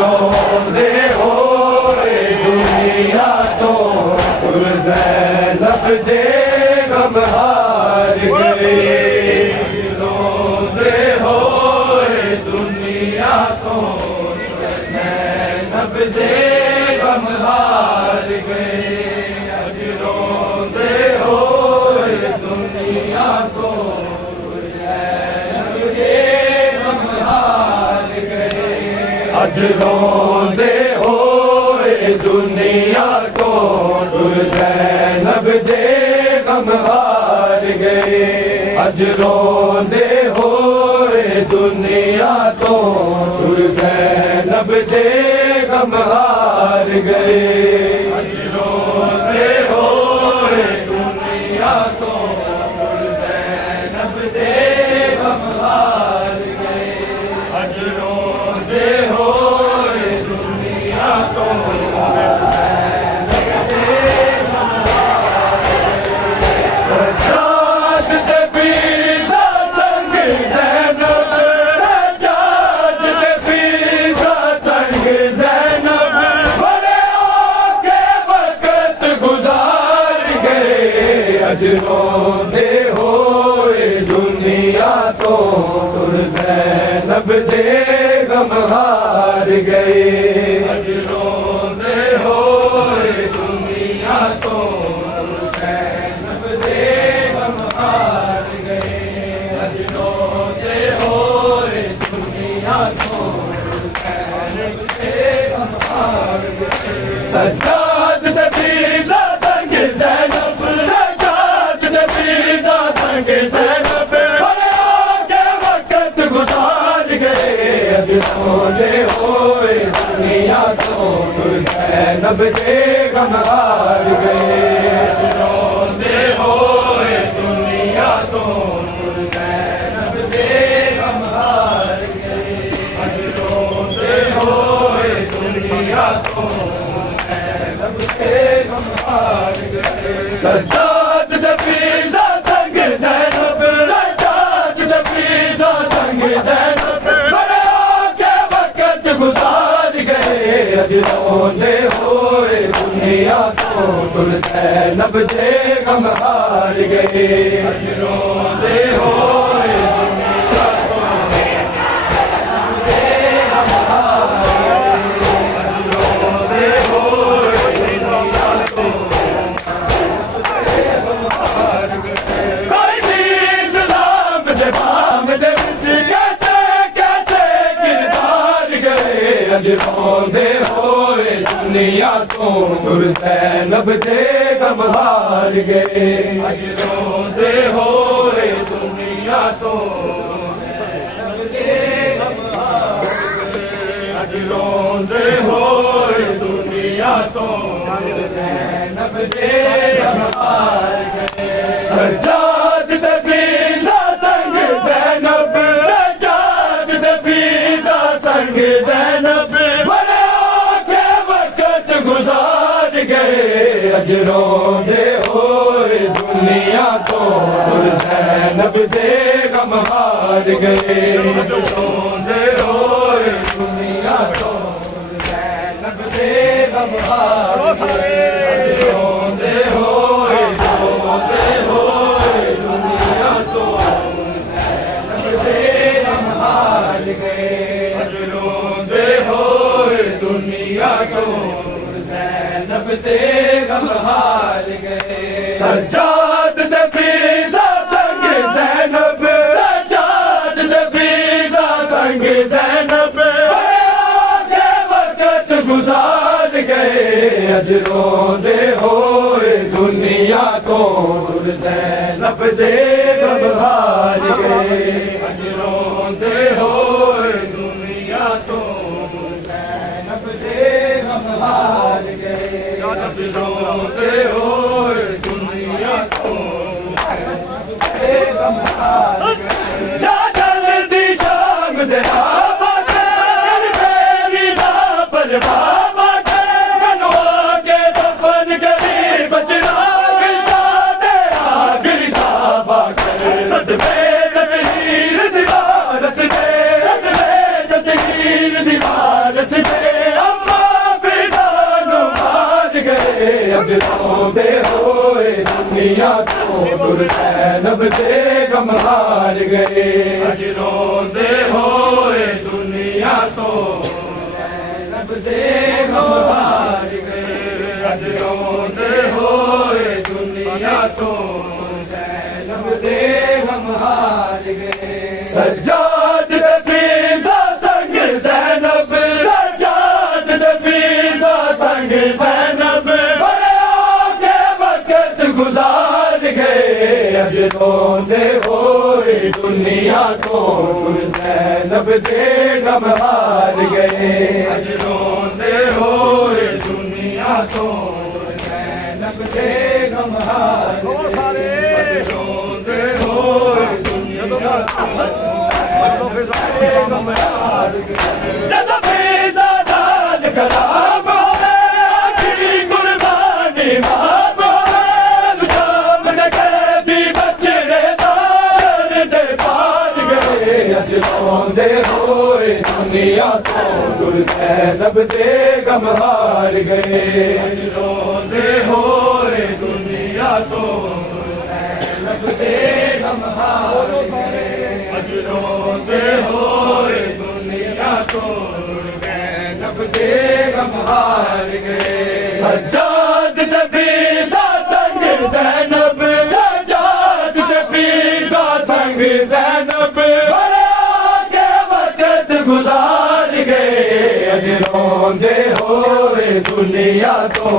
रोंदे हो दुनिया तो ज़ैनब दे गम हार गए। रोंदे हो दुनिया तो ज़ैनब दे गम हार गए। आज रोंदे हो दुनिया तो ज़ैनब दे गम हार गए। आज रोंदे हो दुनिया को ज़ैनब दे गम हार गए। आज रोंदे हो दुनिया तो ज़ैनब दे गम हार गए। आज रोंदे हो दुनिया तो ज़ैनब दे गम हार गए। आज रोंदे हो दुनिया तो आज रोंदे हो दुनिया तो ज़ैनब दे गम हार गए। आज रोंदे हो दुनिया तो ज़ैनब दे गम हार गए। आज रोंदे हो दुनिया तो ज़ैनब दे गम हार गए। सज्जाद तफरीज़ा संग ज़ैनब ज़ैनब बड़े आगे वक़्त गुज़ार गए। आज रोंदे हो दुनिया तो ज़ैनब दे गम हार गए। आज रोंदे हो दुनिया तो ज़ैनब दे गम हार गए। आज रोंदे हो दुनिया तो ज़ैनब दे गम हार गए। सज्जाद तफरीज़ा संग ज़ैनब सज्जाद तफरीज़ा संग ज़ैनब बड़े आगे वक़्त गुज़ार गए। आज रोंदे हो दुनिया तो ज़ैनब दे गम हार गए। आज रोंदे हो दुनिया तो ज़ैनब दे गम हार गए। आज रोंदे हो दुनिया तो आज रोंदे हो दुनिया तो ज़ैनब दे गम हार गए। आज रोंदे हो दुनिया तो ज़ैनब दे गम हार गए। आज रोंदे हो दुनिया तो ज़ैनब दे गम हार गए। सज्जाद तफरीज़ा संग ज़ैनब सज्जाद तफरीज़ा संग ज़ैनब बड़े आगे वक़्त गुज़ार गए। आज रोंदे हो दुनिया तो ज़ैनब दे गम हार गए। आज रोंदे हो दुनिया तो ज़ैनब दे गम हार गए। आज रोंदे हो दुनिया तो ज़ैनब दे गम हार गए। आज रोंदे हो दुनिया तो ज़ैनब दे गम हार गए। सज्जाद तफरीज़ा संग ज़ैनब सज्जाद तफरीज़ा संग ज़ैनब बड़े आगे वक़्त गुज़ार गए। आज रोंदे हो दुनिया तो ज़ैनब दे गम हार गए। आज रोंदे हो दुनिया तो ज़ैनब दे गम हार गए। आज रोंदे हो दुनिया तो ज़ैनब दे गम हार गए। जा जल्दी शाम दे बाबा मेरी ना पर बाबा मनवा के दफन गली बचना गिरता तेरा गिरसा बाकर सदमे तकदीर दीवार से सदमे तकदीर दीवार से अम्मा फिजानो मार गए अब रोते होए दुनिया को दुर्जैनब दे गम हार गए आज रोते होए दुनिया तो जैनब दे गम हार गए आज रोते होए दुनिया तो जैनब दे गम हार गए सज्जाद नफीसा संग जैनब सज्जाद नफीसा संग जैनब बड़े आगे वक्त गुजार गए आज रोते होए दुनिया को जैनब दे गम हार गए आज रोते होए दुनिया तो जैनब दे गम हार गए आज रोते होए दुनिया जब फिजा दान कलाम होवे आखिरी कुर्बानी मां बोले शाम ने कैदी बचड़े दान दे पार गए आज रोंदे होए दुनिया तो जैनब दे गम हार गए आज रोंदे होए दुनिया तो जैनब दे गम हार गए आज रोंदे होए दुनिया तो जैनब दे गम हार गए सज्जाद नफीसा संग जैनब सज्जाद नफीसा संग जैनब बड़े आगे वक्त गुजार गए आज रोंदे होए दुनिया तो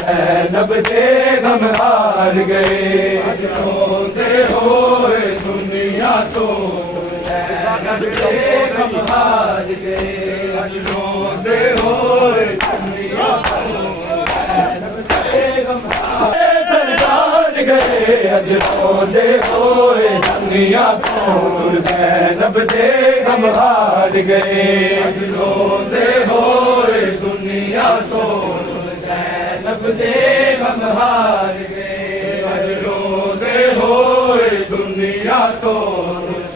जैनब दे गम हार गए आज रोंदे होए दुनिया तो जैनब दे गम हार गए आज रोंदे होए दुनिया तो जैनब दे गम सरदार गए आज रोंदे होए दुनिया तो जैनब दे गम हार गए आज रोंदे होए दुनिया तो जैनब दे गम हार गए आज रोंदे होए दुनिया तो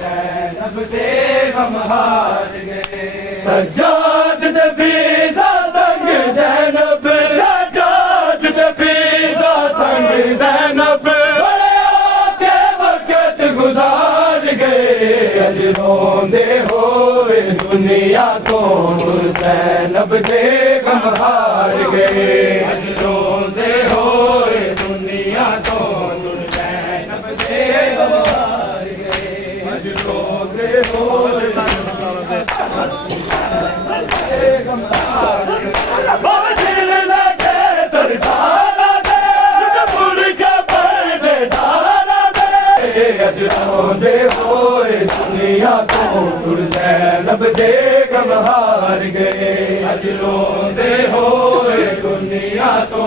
जैनब दे गम हार गए सज्जाद नफीसा संग जैनब सज्जाद नफीसा संग जैनब बड़े आगे वक्त गुजार गए आज रोंदे होए दुनिया तो जैनब दे गम हार गए आज रोंदे होए दुनिया तो जैनब दे गम हार गए आज रोंदे होए बाबा सिर लगे सरदारा दे कपूर का पर्देदारा दे आज रोंदे होए दुनिया तो जैनब दे गम हार गए आज रोंदे होए दुनिया तो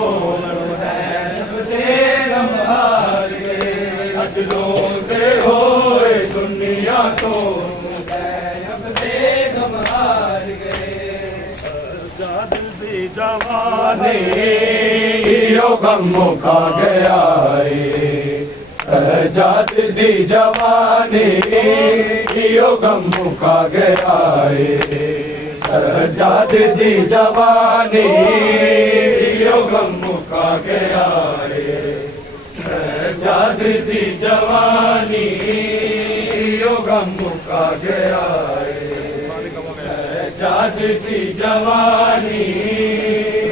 जैनब दे गम हार गए आज रोंदे होए दुनिया तो जैनब दे गम हार गए सज्जाद दी जवानी यो गम मुका गया सज्जाद दी जवानी यो गम मुका गया सज्जाद दी जवानी यो गम मुका गया सज्जाद दी जवानी यो गम मुका गया सज्जाद दी जवानी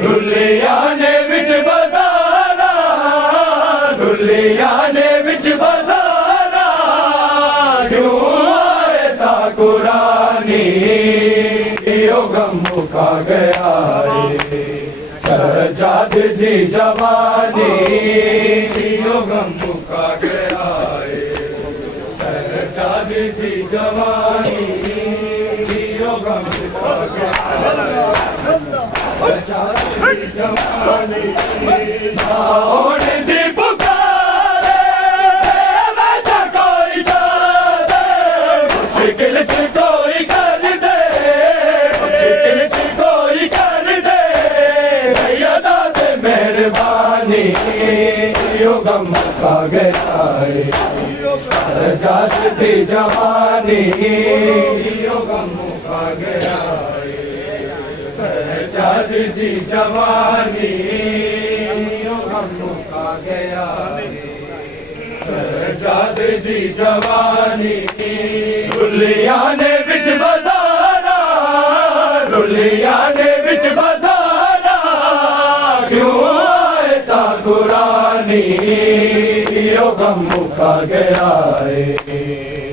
ढुलिया ने विच बजारा ढुलिया ने विच बजारा क्यों आए ता कुरानी यो गम मुका गया सज्जाद दी जवानी यो गम मुका गया सज्जाद दी जवानी यो गम मुका गया सज्जाद दी जवानी जान दी पुकारे बेटा कोई जाने मुश्किल से कोई कर दे मुश्किल से कोई कर दे सैयदा दे मेहरबान जवानी यो गम मुका गया सजाद दी जवानी यो गम मुका गया सजाद दी जवानी यो गम मुका गया सजाद दी जवानी रुलिया ने बिच बजारा रुलिया ने बिच बजारा क्यों आए ता कुरानी यो गम मुका गया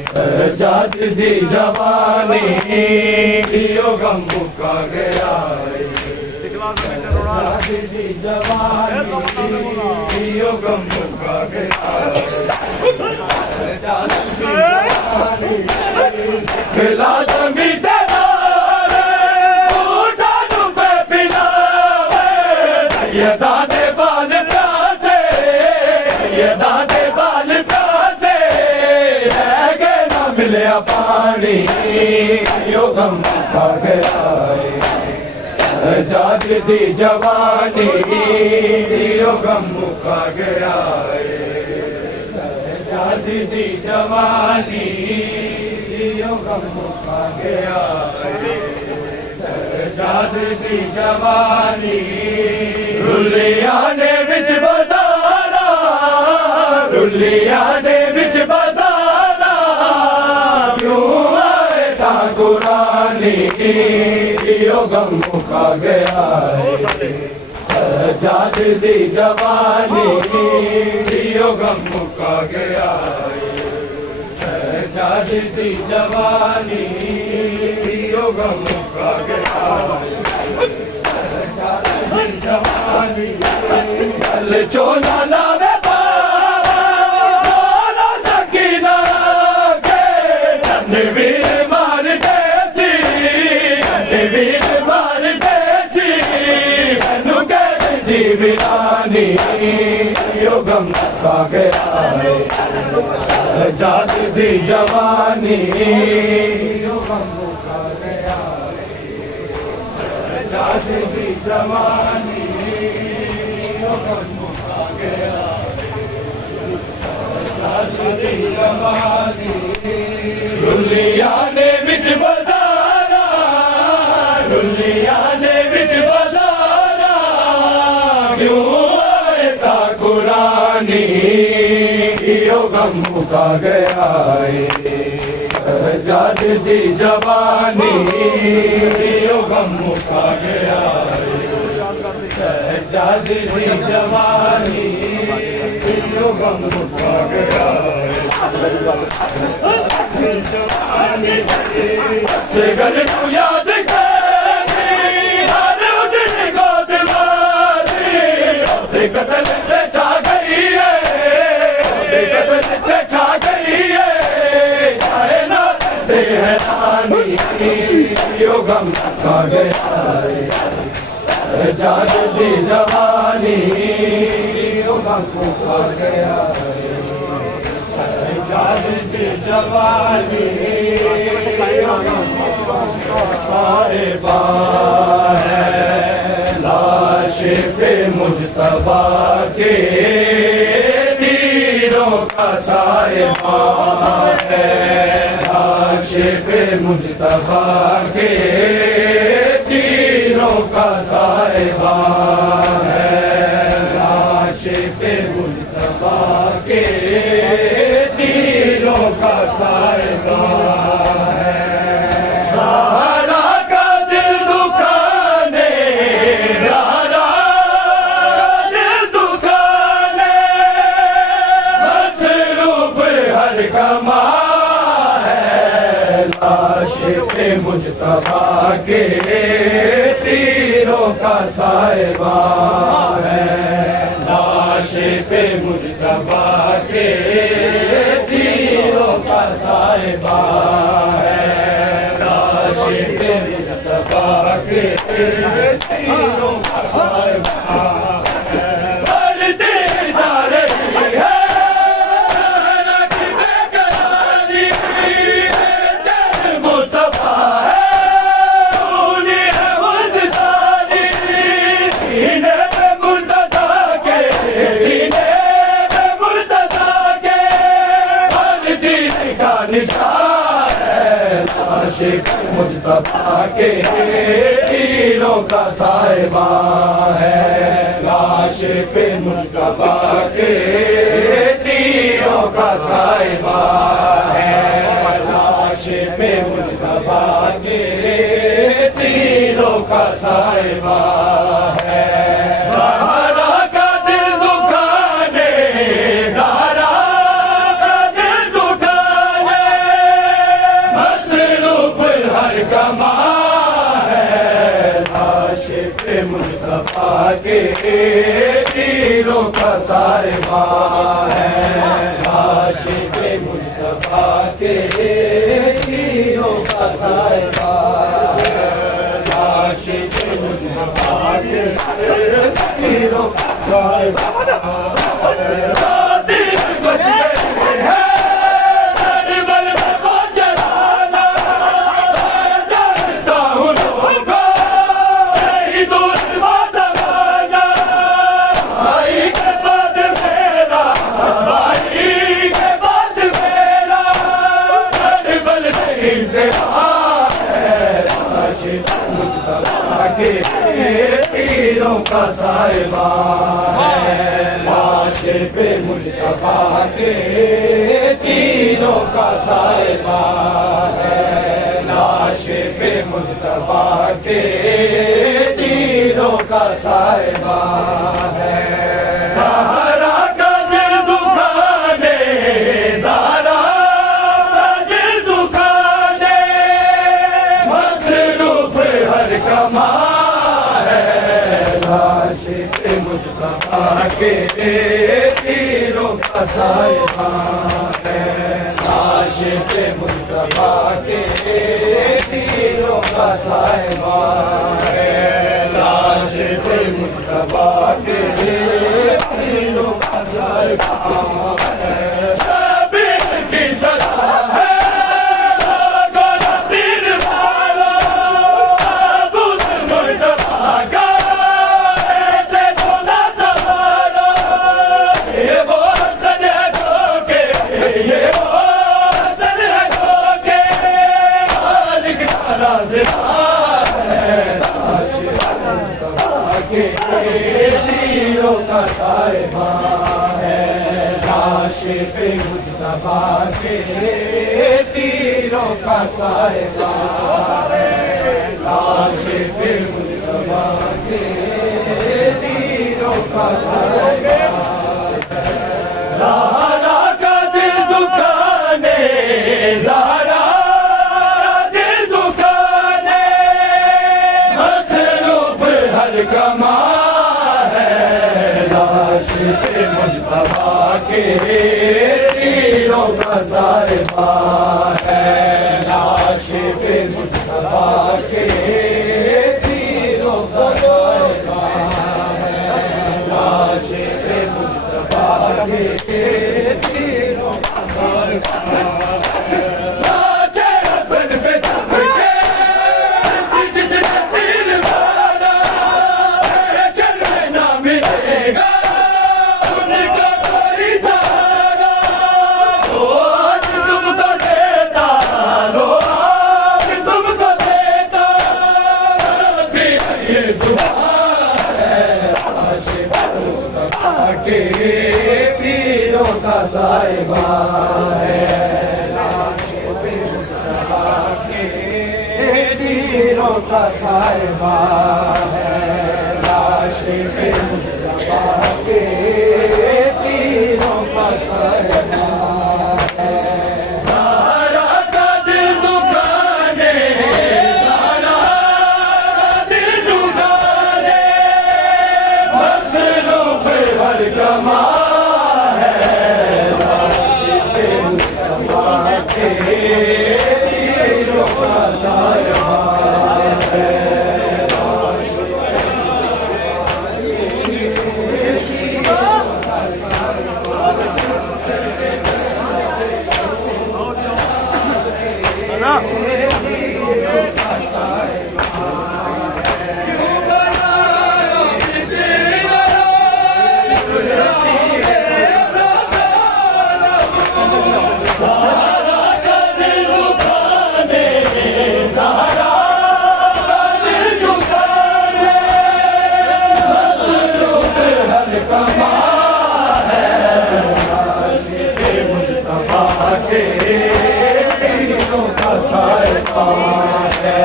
सजाद दी जवानी यो गम मुका गया सजाद दी जवानी यो गम मुका गया खिला जमी तेरा ये दादे बाल प्यासे ये दादे बाल प्यासे रह गए ना मिले पानी यो गम मुका गया सजाद दी जवानी यो गम मुका गया सजाद दी जवानी यो गम मुका गया सजाद दी जवानी रुलिया ने बिच बजारा रुलिया ने बिच बजारा क्यों आए ता कुरानी यो गम मुका गया सजाद दी जवानी यो गम मुका गया सजाद दी जवानी यो गम मुका गया गल चोला लावे बाला सकीना के रणवीर मार देसी रणवीर मार देसी मैनू कह दी वीरानी यो गम मुका गया सजाद दी जवानी यो गम मुका गया सजाद दी जवानी यो गम मुका गया सजाद दी जवानी रुलिया ने बिच बजारा रुलिया ने बिच बजारा क्यों आए ता कुरानी यो गम मुका गया सजाद दी जवानी यो गम मुका गया सजाद दी जवानी यो गम मुका गया से गल तू याद कर हर उजड़ गोद वाली कतल से छा गई है कतल से छा गई है चाहे ना दे है रानी यो गम मुका गया सजाद दी जवानी यो गम मुका गया सजाद दी जवानी यो गम मुका गया साहिबा है लाश पे मुजतबा के तीरों का साहिबा है लाश पे मुजतबा के तीरों का साहिबा है लाश पे मुजतबा के तीरों का साहिबा है सहारा का दिल दुखाने सहारा का दिल दुखाने मसरूफ हर कमा है लाश पे मुजतबा के तीरों का साहिबा है लाश पे मुजतबा के तीरों का साहिबा है लाश पे मुजतबा के तीरों का साहिबा है बढ़ती जा रही है मुस्तफा है मुजतबा के तीरों का साहिबा है। लाश पे मुजतबा के तीरों का साहिबा है। लाश पे मुजतबा के तीरों का साहिबा है। ज़हरा का दिल दुखाने, ज़हरा का दिल दुखाने मसरूफ हर कमा है। लाश पे मुजतबा के तीरों का साहिबा है। लाश पे मुजतबा के तीरों का साहिबा है। लाश पे मुजतबा के तीरों का साहिबा है। तीरों का साहिबा है। लाश पे मुजतबा के तीरों का साहिबा है। लाश पे मुजतबा के तीरों का साहिबा है। ज़हरा का दिल दुखाने, ज़हरा का दिल दुखाने मसरूफ हर कमा। लाश पे मुजतबा के तीरों का साहिबा है। लाश पे मुजतबा के तीरों का साहिबा है। लाश पे मुजतबा के तीरों का साहिबा है। शबीर की सदा है तीरों का साहिबा है। लाश पे मुजतबा के तीरों का साहिबा है। लाश पे मुजतबा के तीरों का साहिबा है। ज़हरा का दिल दुखाने, ज़हरा का दिल दुखाने मसरूफ हर कमा। लाश पे मुजतबा के तीरों का साहिबा है। लाश पे मुजतबा के तीरों का साहिबा है। लाश पे मुजतबा के तीरों का साहिबा है। तीरों का साहिबा है। लाश पे मुजतबा के तीरों का साहिबा है। लाश पे मुजतबा के तीरों का साहिबा है। ज़हरा का दिल दुखाने, ज़हरा का दिल दुखाने मसरूफ हर कमा है। लाश पे मुजतबा के तीरों का साहिबा है। लाश पे कमाल है, आशिक़ मुस्तफ़ा के पीरों का सरकार है,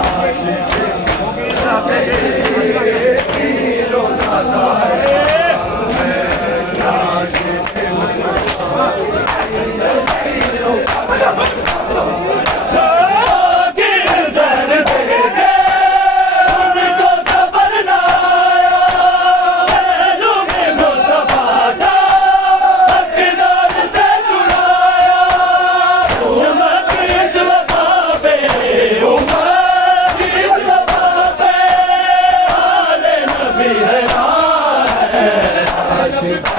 आशिक़ मुस्तफ़ा के पीरों का सरकार है, आशिक़ मुस्तफ़ा के पीरों का Shit.